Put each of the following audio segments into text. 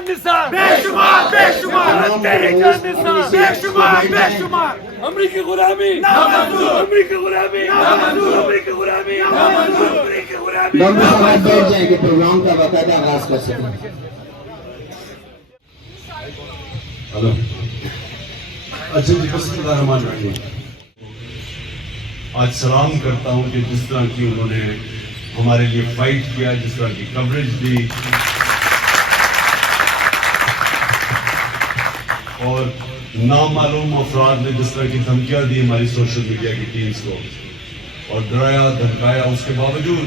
النساء بےشمار بےشمار تحریک النساء بےشمار بےشمار امریکی غلامی نامنظور امریکی غلامی نامنظور امریکی غلامی نامنظور امریکی غلامی ڈاکٹر صاحب آپ بیٹھ جائیں کہ پروگرام کا باقاعدہ آغاز کر سکیں. ہلو اچھا جی بسم اللہ الرحمن الرحیم. آج سلام کرتا ہوں کہ جس طرح کی انہوں نے ہمارے لیے فائٹ کیا, جس طرح کی کوریج دی اور نامعلوم افراد نے جس طرح کی دھمکیاں دی ہماری سوشل میڈیا کی ٹیمز کو اور ڈرایا دھمکایا, اس کے باوجود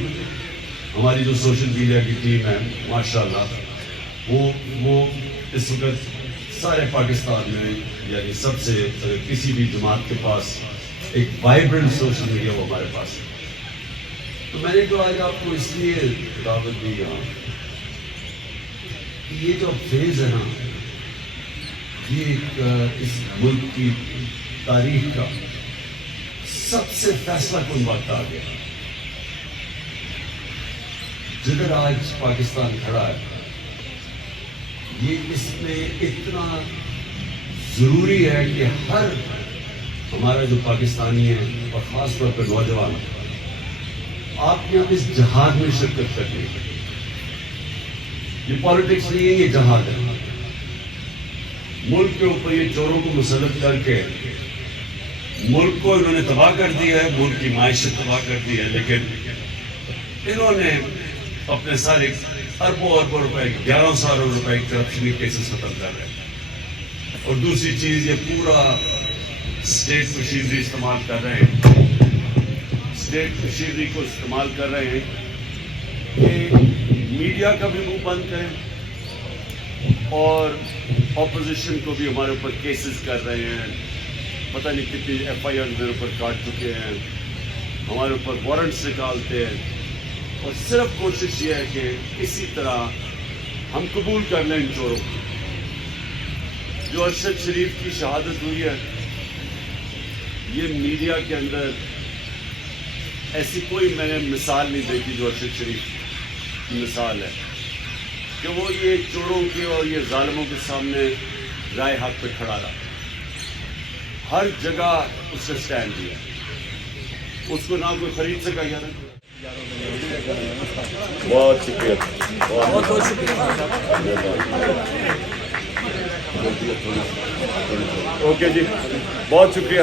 ہماری جو سوشل میڈیا کی ٹیم ہے ماشاءاللہ وہ اس وقت سارے پاکستان میں یعنی سب سے کسی بھی جماعت کے پاس ایک وائبرنٹ سوشل میڈیا وہ ہمارے پاس ہے. تو میں نے تو آج آپ کو اس لیے دعوت دی یہاں کہ یہ جو فیز ہے نا, یہ ایک اس ملک کی تاریخ کا سب سے فیصلہ کن وقت آ گیا. جدھر آج پاکستان کھڑا ہے یہ اس میں اتنا ضروری ہے کہ ہر ہمارا جو پاکستانی ہے اور خاص طور پر نوجوان, آپ نے اب اس جہاد میں شرکت کرنی ہے. یہ پالیٹکس نہیں ہے, یہ جہاد ہے. ملک کے اوپر یہ چوروں کو مسلط کر کے ملک کو انہوں نے تباہ کر دیا ہے, ملک کی معیشت تباہ کر دی ہے, لیکن انہوں نے اپنے سارے اربوں روپے 1100 ارب روپے کرپشن کے کیسز ختم کر رہے ہیں. اور دوسری چیز یہ پورا اسٹیٹ مشینری استعمال کر رہے ہیں, اسٹیٹ مشینری کو استعمال کر رہے ہیں کہ میڈیا کا بھی منہ بند کریں اور اپوزیشن کو بھی ہمارے اوپر کیسز کر رہے ہیں. پتہ نہیں کتنی FIR میرے اوپر کاٹ چکے ہیں, ہمارے اوپر وارنٹس نکالتے ہیں, اور صرف کوشش یہ ہے کہ اسی طرح ہم قبول کر لیں ان چوروں کو. جو ارشد شریف کی شہادت ہوئی ہے, یہ میڈیا کے اندر ایسی کوئی میں نے مثال نہیں دیکھی جو ارشد شریف کی مثال ہے کہ وہ یہ چوروں کے اور یہ ظالموں کے سامنے رائے حق پہ کھڑا رہا. ہر جگہ اس سے سٹینڈ دیا, اس کو نہ کوئی خرید سکا. بہت شکریہ, بہت شکریہ. اوکے جی, بہت شکریہ.